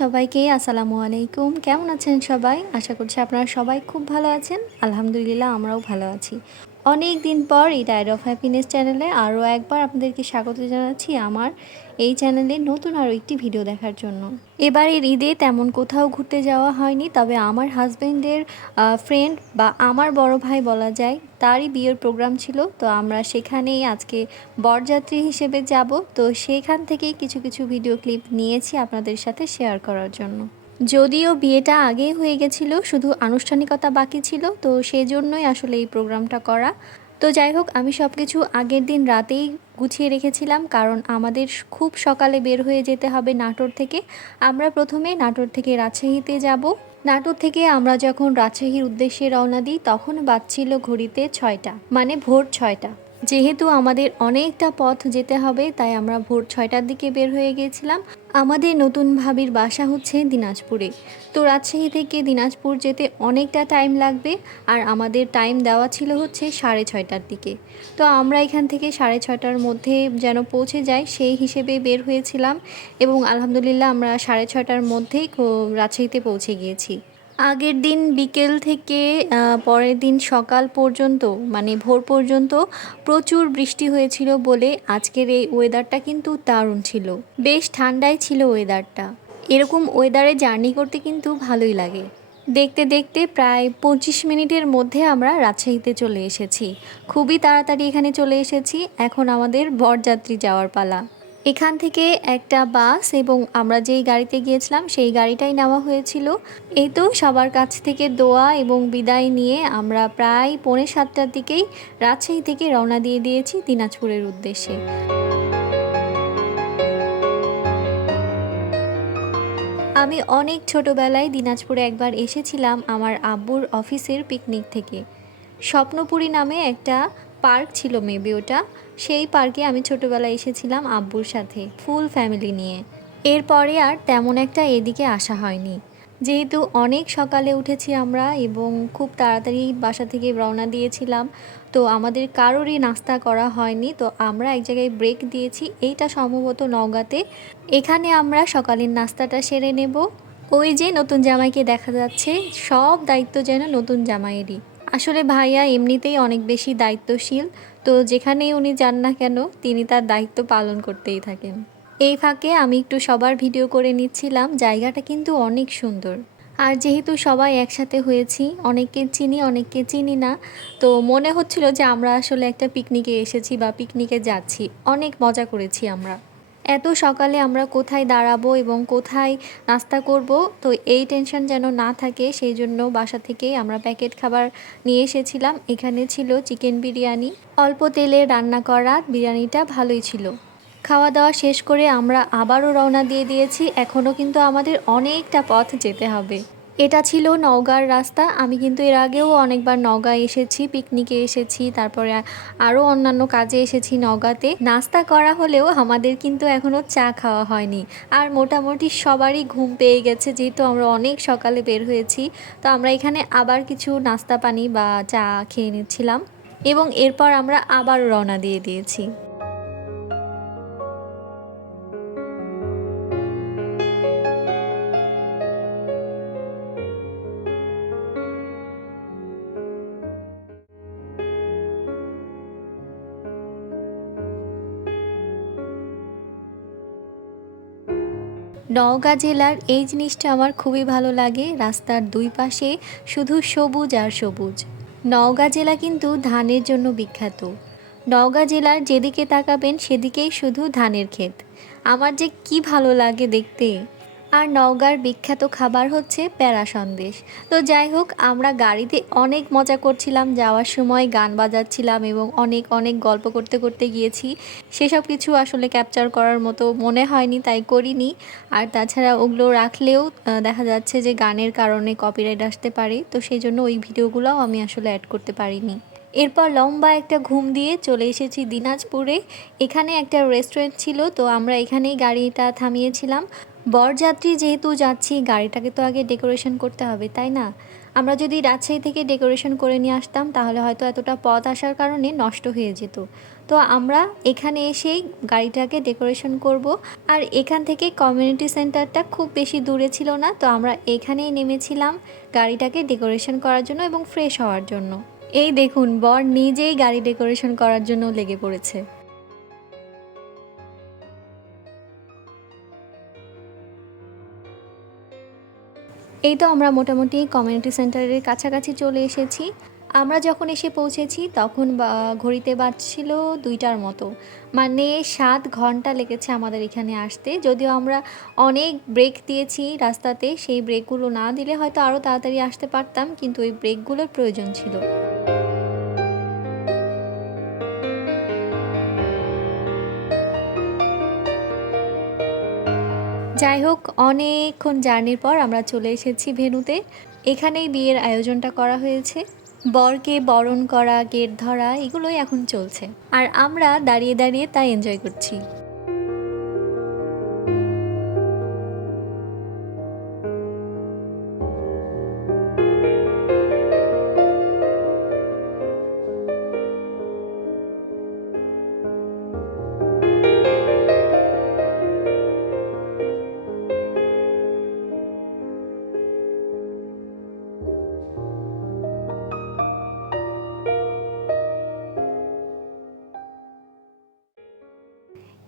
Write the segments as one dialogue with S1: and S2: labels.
S1: সবাইকে আসসালামু আলাইকুম। কেমন আছেন সবাই? আশা করছি আপনারা সবাই খুব ভালো আছেন। আলহামদুলিল্লাহ আমরাও ভালো আছি। অনেক দিন পর এই ডায়ের অফ হ্যাপিনেস চ্যানেলে আরও একবার আপনাদেরকে স্বাগত জানাচ্ছি আমার এই চ্যানেলে নতুন আরও একটি ভিডিও দেখার জন্য। এবারের ঈদে তেমন কোথাও ঘুরতে যাওয়া হয়নি, তবে আমার হাজব্যান্ডের ফ্রেন্ড বা আমার বড় ভাই বলা যায়, তারই বিয়ের প্রোগ্রাম ছিল, তো আমরা সেখানেই আজকে বরযাত্রী হিসেবে যাব। তো সেখান থেকেই কিছু কিছু ভিডিও ক্লিপ নিয়েছি আপনাদের সাথে শেয়ার করার জন্য। যদিও বিয়েটা আগেই হয়ে গেছিল, শুধু আনুষ্ঠানিকতা বাকি ছিল, তো সেই জন্যই আসলে এই প্রোগ্রামটা করা। তো যাই হোক, আমি সব কিছু আগের দিন রাতেই গুছিয়ে রেখেছিলাম, কারণ আমাদের খুব সকালে বের হয়ে যেতে হবে নাটোর থেকে। আমরা প্রথমে নাটোর থেকে রাজশাহীতে যাব। নাটোর থেকে আমরা যখন রাজশাহীর উদ্দেশ্যে রওনা দিই, তখন বাজছিল ঘড়িতে ছয়টা মানে ভোর ছয়টা। যেহেতু আমাদের অনেকটা পথ যেতে হবে, তাই আমরা ভোর ছয়টার দিকে বের হয়ে গিয়েছিলাম। আমাদের নতুন ভাবির বাসা হচ্ছে দিনাজপুরে। তো রাজশাহী থেকে দিনাজপুর যেতে অনেকটা টাইম লাগবে আর আমাদের টাইম দেওয়া ছিল হচ্ছে সাড়ে ছয়টার দিকে। তো আমরা এখান থেকে সাড়ে ছয়টার মধ্যে যেন পৌঁছে যাই, সেই হিসেবে বের হয়েছিলাম এবং আলহামদুলিল্লাহ আমরা সাড়ে ছয়টার মধ্যেই রাজশাহীতে পৌঁছে গিয়েছি। আগের দিন বিকেল থেকে পরের দিন সকাল পর্যন্ত মানে ভোর পর্যন্ত প্রচুর বৃষ্টি হয়েছিল বলে আজকের এই ওয়েদারটা কিন্তু দারুণ ছিল। বেশ ঠান্ডাই ছিল ওয়েদারটা এরকম ওয়েদারে জার্নি করতে কিন্তু ভালোই লাগে। দেখতে দেখতে প্রায় পঁচিশ মিনিটের মধ্যে আমরা রাজশাহীতে চলে এসেছি। খুবই তাড়াতাড়ি এখানে চলে এসেছি। এখন আমাদের বরযাত্রী যাওয়ার পালা। এখান থেকে একটা বাস এবং আমরা যেই গাড়িতে গিয়েছিলাম, সেই গাড়িটাই নেওয়া হয়েছিল। এই তো সবার কাছ থেকে দোয়া এবং বিদায় নিয়ে আমরা প্রায় পৌনে সাতটার দিকেই রাজশাহী থেকে রওনা দিয়ে দিয়েছি দিনাজপুরের উদ্দেশ্যে। আমি অনেক ছোটবেলায় দিনাজপুরে একবার এসেছিলাম আমার আব্বুর অফিসের পিকনিক থেকে। স্বপ্নপুরী নামে একটা পার্ক ছিল মেবি ওটা, সেই পার্কে আমি ছোটবেলায় এসেছিলাম আব্বুর সাথে, ফুল ফ্যামিলি নিয়ে। এরপরে আর তেমন একটা এদিকে আসা হয়নি। যেহেতু অনেক সকালে উঠেছি আমরা এবং খুব তাড়াতাড়ি বাসা থেকে রওনা দিয়েছিলাম, তো আমাদের কারোরই নাস্তা করা হয়নি, তো আমরা এক জায়গায় ব্রেক দিয়েছি। এইটা সম্ভবত নওগাঁতে। এখানে আমরা সকালের নাস্তাটা সেরে নেব। ওই যে নতুন জামাইকে দেখা যাচ্ছে, সব দায়িত্ব যেন নতুন জামাইয়েরই। আসলে ভাইয়া এমনিতেই অনেক বেশি দায়িত্বশীল, তো যেখানেই উনি যান না কেন, তিনি তার দায়িত্ব পালন করতেই থাকেন। এই ফাঁকে আমি একটু সবার ভিডিও করে নিচ্ছিলাম, জায়গাটা কিন্তু অনেক সুন্দর। আর যেহেতু সবাই একসাথে হয়েছি, অনেককে চিনি অনেককে চিনি না, তো মনে হচ্ছিল যে আমরা আসলে একটা পিকনিকে এসেছি বা পিকনিকে যাচ্ছি। অনেক মজা করেছি আমরা। এত সকালে আমরা কোথায় দাঁড়াবো এবং কোথায় নাস্তা করব? তো এই টেনশন যেন না থাকে, সেই জন্য বাসা থেকে আমরা প্যাকেট খাবার নিয়ে এসেছিলাম। এখানে ছিল চিকেন বিরিয়ানি। অল্প তেলে রান্না করা বিরিয়ানিটা ভালোই ছিল। খাওয়া দাওয়া শেষ করে আমরা আবারও রওনা দিয়ে দিয়েছি। এখনও কিন্তু আমাদের অনেকটা পথ যেতে হবে। এটা ছিল নওগাঁর রাস্তা। আমি কিন্তু এর আগেও অনেকবার নওগাঁ এসেছি, পিকনিকে এসেছি, তারপরে আরও অন্যান্য কাজে এসেছি নওগাঁতে। নাস্তা করা হলেও আমাদের কিন্তু এখনও চা খাওয়া হয়নি। আর মোটামুটি সবারই ঘুম পেয়ে গেছে, যেহেতু আমরা অনেক সকালে বের হয়েছি। তো আমরা এখানে আবার কিছু নাস্তা পানি বা চা খেয়ে নিচ্ছিলাম এবং এরপর আমরা আবার রওনা দিয়ে দিয়েছি। নওগাঁ জেলার এই জিনিসটা আমার খুবই ভালো লাগে। রাস্তার দুই পাশে শুধু সবুজ আর সবুজ। নওগাঁ জেলা কিন্তু ধানের জন্য বিখ্যাত। নওগাঁ জেলার যেদিকে তাকাবেন সেদিকেই শুধু ধানের ক্ষেত। আমার যে কি ভালো লাগে দেখতে। আর নওগাঁর বিখ্যাত খাবার হচ্ছে প্যারা সন্দেশ। তো যাই হোক, আমরা গাড়িতে অনেক মজা করছিলাম, যাওয়ার সময় গান বাজাচ্ছিলাম এবং অনেক অনেক গল্প করতে করতে গিয়েছি। সেসব কিছু আসলে ক্যাপচার করার মতো মনে হয়নি, তাই করিনি। আর তাছাড়া ওগুলো রাখলেও দেখা যাচ্ছে যে গানের কারণে কপিরাইট আসতে পারে, তো সেই জন্য ওই ভিডিওগুলোও আমি আসলে অ্যাড করতে পারিনি। এরপর লম্বা একটা ঘুম দিয়ে চলে এসেছি দিনাজপুরে। এখানে একটা রেস্টুরেন্ট ছিল, তো আমরা এখানেই গাড়িটা থামিয়েছিলাম। বরযাত্রী যেহেতু যাচ্ছি, গাড়িটাকে তো আগে ডেকোরেশন করতে হবে, তাই না? আমরা যদি রাজশাহী থেকে ডেকোরেশন করে নিয়ে আসতাম, তাহলে হয়তো এতটা পথ আসার কারণে নষ্ট হয়ে যেত। তো আমরা এখানে এসেই গাড়িটাকে ডেকোরেশন করব। আর এখান থেকে কমিউনিটি সেন্টারটা খুব বেশি দূরে ছিল না, তো আমরা এখানেই নেমেছিলাম গাড়িটাকে ডেকোরেশন করার জন্য এবং ফ্রেশ হওয়ার জন্য। এই দেখুন, বর নিজেই গাড়ি ডেকোরেশন করার জন্য লেগে পড়েছে। এই তো আমরা মোটামুটি কমিউনিটি সেন্টারের কাছাকাছি চলে এসেছি। আমরা যখন এসে পৌঁছেছি, তখন ঘড়িতে বাজছিল দুইটার মতো। মানে সাত ঘণ্টা লেগেছে আমাদের এখানে আসতে। যদিও আমরা অনেক ব্রেক দিয়েছি রাস্তাতে, সেই ব্রেকগুলো না দিলে হয়তো আরও তাড়াতাড়ি আসতে পারতাম, কিন্তু ওই ব্রেকগুলোর প্রয়োজন ছিল। যাই হোক অনেকক্ষণ জার্নির পর আমরা চলে এসেছি ভেনুতে। এখানেই বিয়ের আয়োজনটা করা হয়েছে। বরকে বরণ করা, গেট ধরা, এগুলোই এখন চলছে। আর আমরা দাঁড়িয়ে দাঁড়িয়ে তা এনজয় করছি।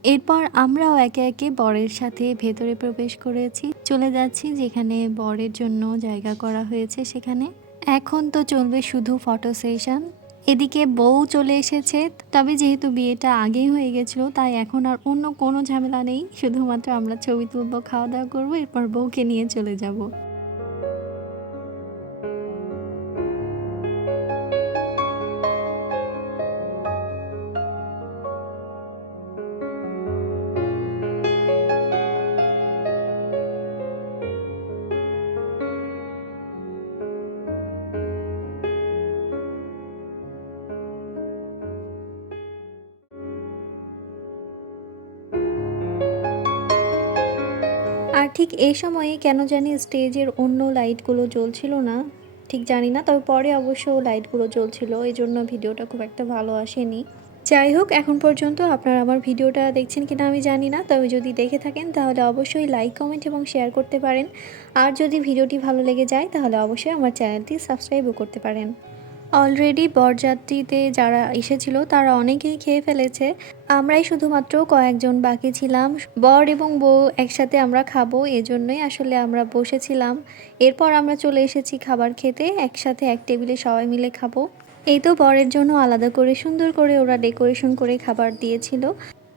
S1: এরপর আমরাও একে একে বরের সাথে ভেতরে প্রবেশ করেছি। চলে যাচ্ছি যেখানে বরের জন্য জায়গা করা হয়েছে সেখানে। এখন তো চলবে শুধু ফটো সেশন। এদিকে বউ চলে এসেছে, তবে যেহেতু বিয়েটা আগেই হয়ে গেছিল, তাই এখন আর অন্য কোনো ঝামেলা নেই। শুধুমাত্র আমরা ছবি তুলবো, খাওয়া দাওয়া করব, এরপর বউকে নিয়ে চলে যাব। আর ঠিক এই সময়ে কেন জানি স্টেজের অন্য লাইটগুলো জ্বলছিল না। ঠিক জানি না, তবে পরে অবশ্য লাইটগুলো জ্বলছিল এই জন্য ভিডিওটা খুব একটা ভালো আসেনি। যাই হোক, এখন পর্যন্ত আপনারা আমার ভিডিওটা দেখছেন কিনা আমি জানি না, তবে যদি দেখে থাকেন তাহলে অবশ্যই লাইক কমেন্ট এবং শেয়ার করতে পারেন। আর যদি ভিডিওটি ভালো লেগে যায় তাহলে অবশ্যই আমার চ্যানেলটি সাবস্ক্রাইবও করতে পারেন। অলরেডি বরযাত্রীতে যারা এসেছিল, তারা অনেকেই খেয়ে ফেলেছে। আমরাই শুধুমাত্র কয়েকজন বাকি ছিলাম। বর এবং বউ একসাথে আমরা খাব, এজন্যই আসলে আমরা বসেছিলাম। এরপর আমরা চলে এসেছি খাবার খেতে, একসাথে এক টেবিলে সবাই মিলে খাব। এই তো বরের জন্য আলাদা করে, সুন্দর করে ওরা ডেকোরেশন করে খাবার দিয়েছিল।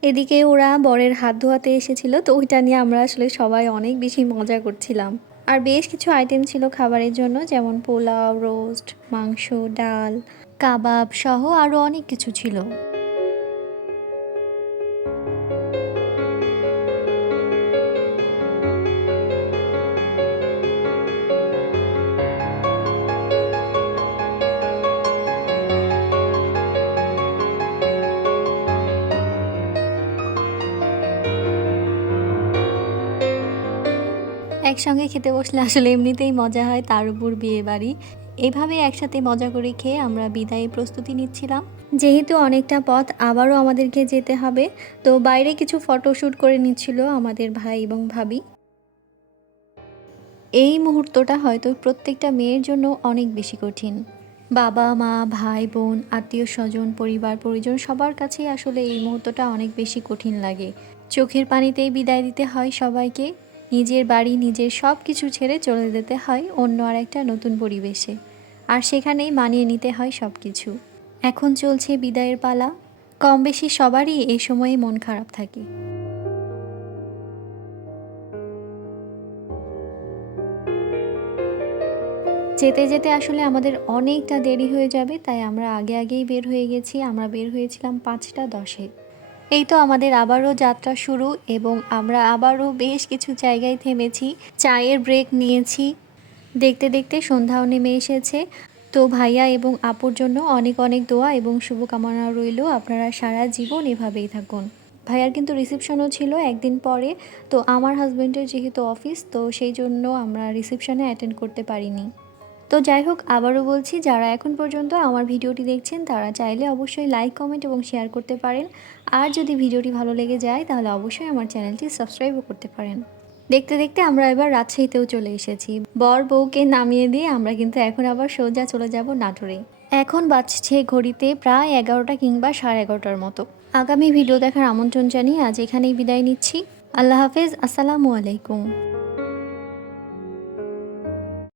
S1: এদিকে ওরা বরের হাত ধোয়াতে এসেছিল, তো ওইটা নিয়ে আমরা আসলে সবাই অনেক বেশি মজা করছিলাম। আর বেশ কিছু আইটেম ছিল খাবারের জন্য, যেমন পোলাও রোস্ট মাংস, ডাল, কাবাব সহ আরও অনেক কিছু ছিল। একসঙ্গে খেতে বসলে আসলে এমনিতেই মজা হয়, তার উপর বিয়ে বাড়ি। এভাবে একসাথে মজা করে খেয়ে আমরা বিদায়ের প্রস্তুতি নিচ্ছিলাম। যেহেতু অনেকটা পথ আবারও আমাদেরকে যেতে হবে, তো বাইরে কিছু ফটোশ্যুট করে নিচ্ছিল আমাদের ভাই এবং ভাবি। এই মুহূর্তটা হয়তো প্রত্যেকটা মেয়ের জন্য অনেক বেশি কঠিন। বাবা, মা, ভাই, বোন আত্মীয় স্বজন পরিবার, পরিজন সবার কাছেই আসলে এই মুহূর্তটা অনেক বেশি কঠিন লাগে। চোখের পানিতেই বিদায় দিতে হয় সবাইকে। নিজের বাড়ি, নিজের সব কিছু ছেড়ে চলে যেতে হয় অন্য আর একটা নতুন পরিবেশে। আর সেখানেই মানিয়ে নিতে হয় সব কিছু এখন চলছে বিদায়ের পালা। কম বেশি সবারই এই সময়ে মন খারাপ থাকে। যেতে যেতে আসলে আমাদের অনেকটা দেরি হয়ে যাবে, তাই আমরা আগে আগেই বের হয়ে গেছি। আমরা বের হয়েছিলাম পাঁচটা দশে। এই তো আমাদের আবারও যাত্রা শুরু এবং আমরা আবারও বেশ কিছু জায়গায় থেমেছি। চায়ের ব্রেক নিয়েছি। দেখতে দেখতে সন্ধ্যাও নেমে এসেছে। তো ভাইয়া এবং আপুর জন্য অনেক অনেক দোয়া এবং শুভকামনা রইল। আপনারা সারা জীবন এভাবেই থাকুন। ভাইয়ার কিন্তু রিসেপশনও ছিল একদিন পরে। তো আমার হাজব্যান্ডের যেহেতু অফিস তো সেই জন্য আমরা রিসেপশনে অ্যাটেন্ড করতে পারিনি। তো যাই হোক, আবারও বলছি, যারা এখন পর্যন্ত আমার ভিডিওটি দেখছেন, তারা চাইলে অবশ্যই লাইক কমেন্ট এবং শেয়ার করতে পারেন। আর যদি ভিডিওটি ভালো লেগে যায়, তাহলে অবশ্যই আমার চ্যানেলটি সাবস্ক্রাইবও করতে পারেন। দেখতে দেখতে আমরা এবার রাজশাহীতেও চলে এসেছি। বর বউকে নামিয়ে দিয়ে আমরা কিন্তু এখন আবার সোজা চলে যাব নাটোরে। এখন বাজছে ঘড়িতে প্রায় এগারোটা কিংবা সাড়ে এগারোটার মতো। আগামী ভিডিও দেখার আমন্ত্রণ জানিয়ে আজ এখানেই বিদায় নিচ্ছি। আল্লাহ হাফেজ, আসসালামু আলাইকুম।